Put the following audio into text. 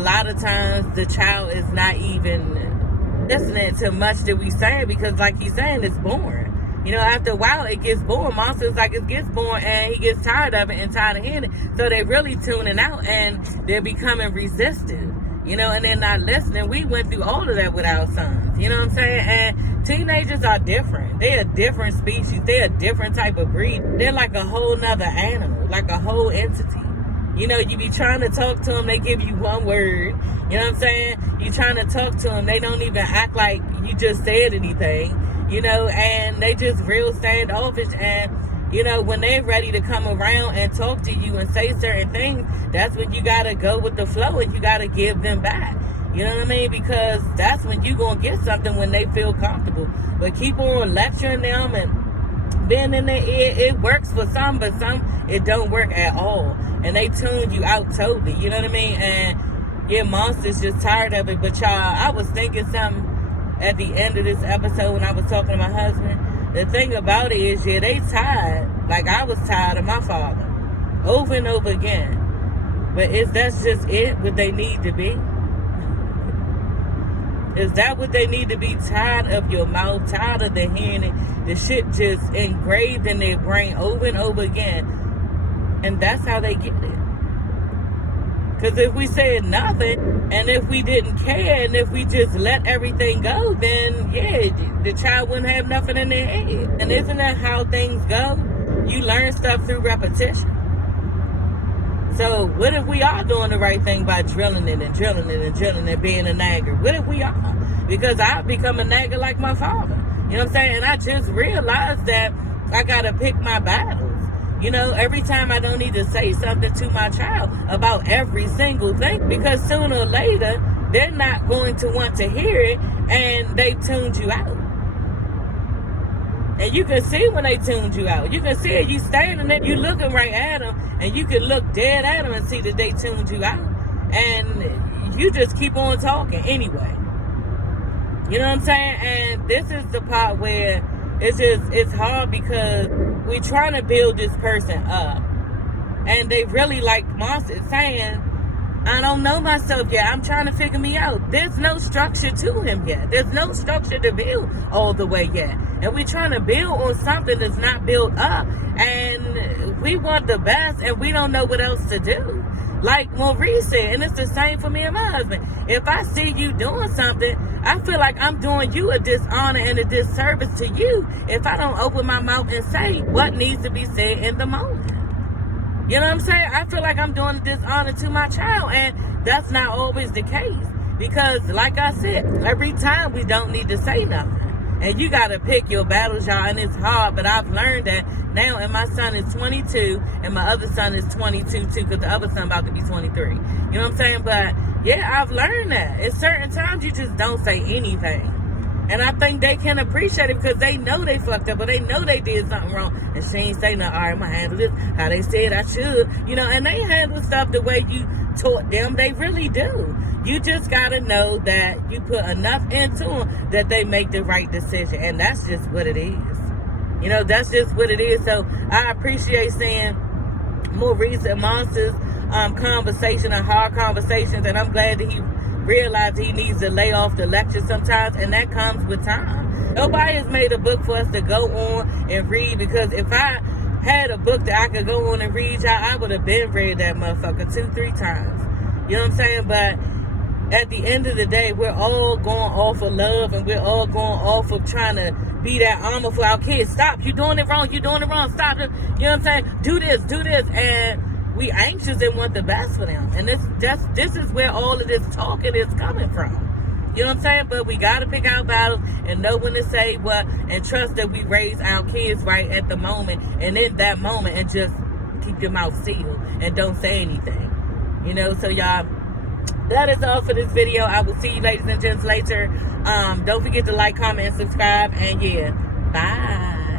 lot of times the child is not even listening to much that we saying, because like he's saying, it's boring. You know, after a while, it gets boring. Monsters, like, it gets boring, and he gets tired of it and tired of hearing it. So they're really tuning out, and they're becoming resistant, you know, and they're not listening. We went through all of that with our sons, you know what I'm saying? And teenagers are different. They're a different species. They're a different type of breed. They're like a whole nother animal, like a whole entity. You know, you be trying to talk to them, they give you one word. You know what I'm saying? You trying to talk to them, they don't even act like you just said anything. You know, and they just real standoffish. And, you know, when they're ready to come around and talk to you and say certain things, that's when you got to go with the flow and you got to give them back. You know what I mean? Because that's when you going to get something, when they feel comfortable. But keep on lecturing them and being in their ear, it works for some, but some, it don't work at all. And they tune you out totally. You know what I mean? And, yeah, Monster's just tired of it. But, y'all, I was thinking something at the end of this episode when I was talking to my husband. The thing about it is, yeah, they tired. Like, I was tired of my father. Over and over again. But that's just it? What they need to be? Is that what they need to be? Tired of your mouth? Tired of the hearing it? The shit just engraved in their brain over and over again. And that's how they get it. Because if we said nothing, and if we didn't care, and if we just let everything go, then, yeah, the child wouldn't have nothing in their head. And isn't that how things go? You learn stuff through repetition. So what if we are doing the right thing by drilling it and drilling it and drilling it, being a nagger? What if we are? Because I've become a nagger like my father. You know what I'm saying? And I just realized that I got to pick my battles. You know, every time I don't need to say something to my child about every single thing, because sooner or later, they're not going to want to hear it, and they tuned you out. And you can see when they tuned you out. You can see it. You standing there, you looking right at them, and you can look dead at them and see that they tuned you out. And you just keep on talking anyway. You know what I'm saying? And this is the part where it's hard, because we're trying to build this person up. And they really, like Monster saying, I don't know myself yet. I'm trying to figure me out. There's no structure to him yet. There's no structure to build all the way yet. And we're trying to build on something that's not built up. And we want the best, and we don't know what else to do. Like Maurice said, and it's the same for me and my husband. If I see you doing something, I feel like I'm doing you a dishonor and a disservice to you if I don't open my mouth and say what needs to be said in the moment. You know what I'm saying? I feel like I'm doing a dishonor to my child, and that's not always the case. Because, like I said, every time we don't need to say nothing. And you got to pick your battles, y'all, and it's hard, but I've learned that now, and my son is 22, and my other son is 22, too, because the other son about to be 23. You know what I'm saying? But, yeah, I've learned that. At certain times, you just don't say anything. And I think they can appreciate it because they know they fucked up, but they know they did something wrong. And she ain't say, no, all right, I'm going to handle this how they said I should. You know, and they handle stuff the way you taught them. They really do. You just got to know that you put enough into them that they make the right decision. And that's just what it is. You know, that's just what it is. So I appreciate seeing Maurice and Monster's conversation and hard conversations. And I'm glad that he realized he needs to lay off the lecture sometimes. And that comes with time. Nobody has made a book for us to go on and read, because if I had a book that I could go on and read, y'all, I would have been read that motherfucker 2-3 times. You know what I'm saying? But at the end of the day, we're all going off of love, and we're all going off of trying to be that armor for our kids. Stop, you're doing it wrong, stop it. You know what I'm saying? Do this. And we anxious and want the best for them. And this is where all of this talking is coming from. You know what I'm saying? But we got to pick our battles and know when to say what, and trust that we raise our kids right at the moment, and in that moment, and just keep your mouth sealed and don't say anything. You know, so y'all, that is all for this video. I will see you ladies and gents later. Don't forget to like, comment, and subscribe. And yeah, bye.